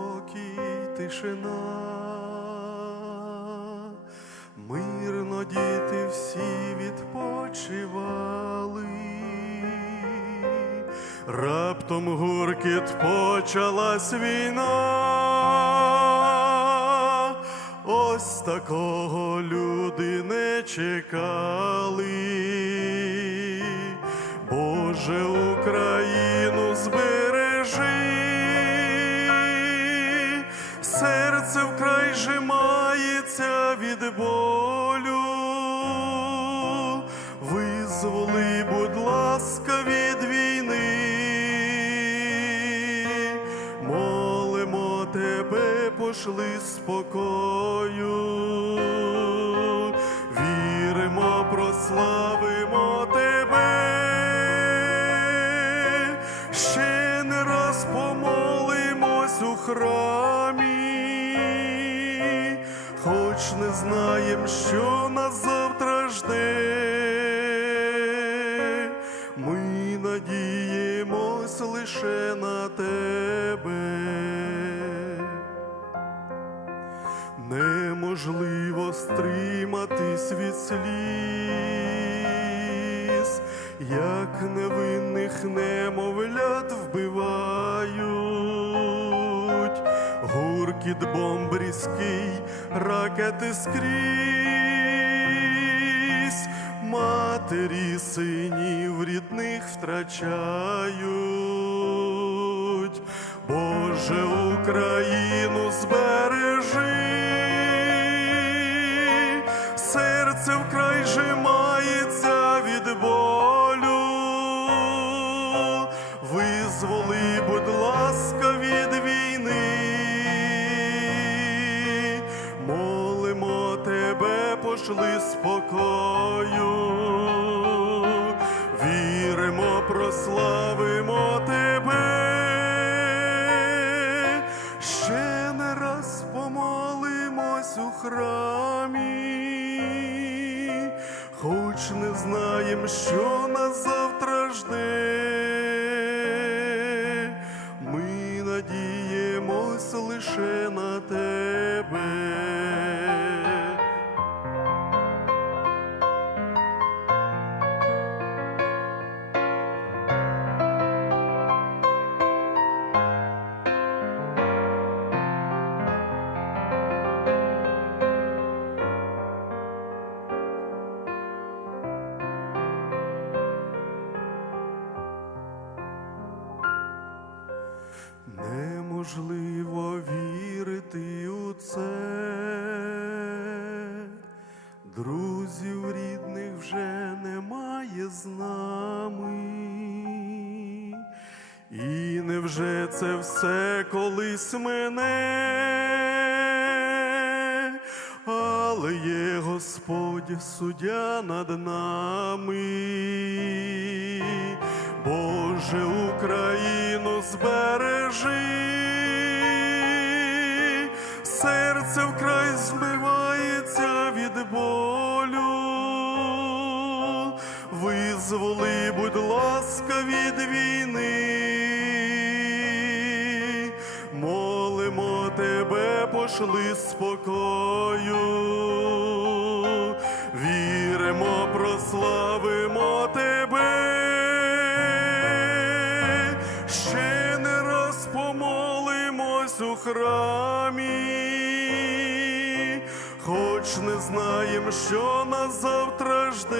спокій, тишина. Мирно діти всі відпочивали. Раптом гуркіт почалась війна. Ось такого люди не чекали. Боже, Україну збережи, серце вкрай жимається від болю. Визволи, будь ласка, від війни. Молимо тебе, пошли спокою. Віримо, прославимо тебе. Ще не раз помолимось у храмі, хоч не знаєм, що нас завтра жде. Ми надіємось лише на тебе. Неможливо стриматись від сліз, як невинних немовлят гуркіт бомб різкий, ракети скрізь, матері синів рідних втрачають. Боже, Україну збережи, серце вкрай жимається від болю. Визволи, тебе, спокою. Віримо, прославимо тебе. Ще не раз помолимось у храмі, хоч не знаєм, що нас Неможливо вірити у це. Друзів рідних вже немає з нами. І невже це все колись мене? Господь суддя над нами. Боже, Україну збережи, серце вкрай збивається від болю. Визволи, будь ласка, від війни. Молимо тебе, пошли спокою. Помолимось у храмі, хоч не знаєм, що нас завтра жде.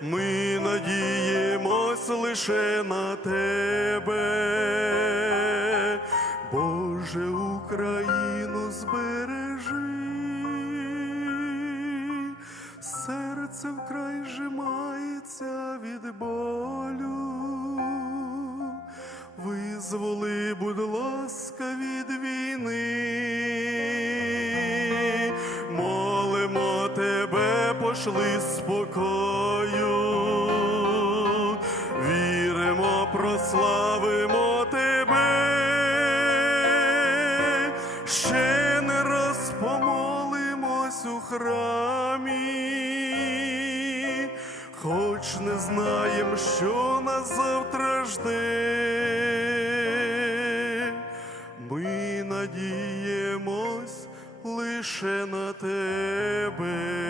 Ми надіємось лише на тебе. Боже, Україну збережи, серце вкрай жимається від болю. Визволи, будь ласка, від війни. Молимо тебе, пошли спокою. Віримо, прославимо тебе. Ще не раз помолимось у храмі, хоч не знаєм, що нас завтра жде. Надіємось лише на тебе.